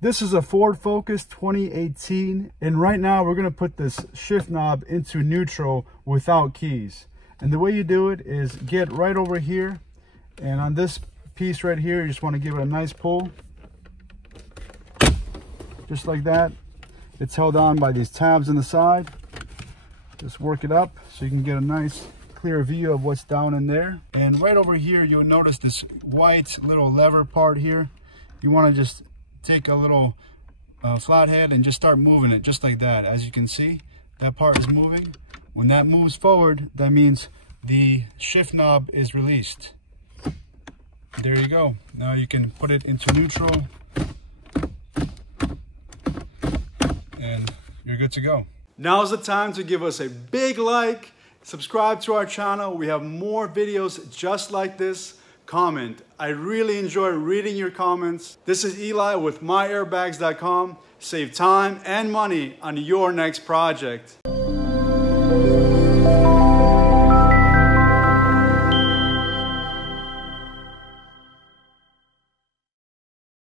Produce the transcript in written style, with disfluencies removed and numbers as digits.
This is a Ford Focus 2018, and right now we're going to put this shift knob into neutral without keys. And the way you do it is get right over here, and on this piece right here, you just want to give it a nice pull. Just like that. It's held on by these tabs on the side. Just work it up so you can get a nice clear view of what's down in there. And right over here, you'll notice this white little lever part here. You want to just take a little flathead and just start moving it just like that. As you can see, that part is moving. When that moves forward, that means the shift knob is released. There you go. Now you can put it into neutral and you're good to go. Now's the time to give us a big like, subscribe to our channel. We have more videos just like this. Comment. I really enjoy reading your comments. This is Eli with MyAirbags.com. Save time and money on your next project.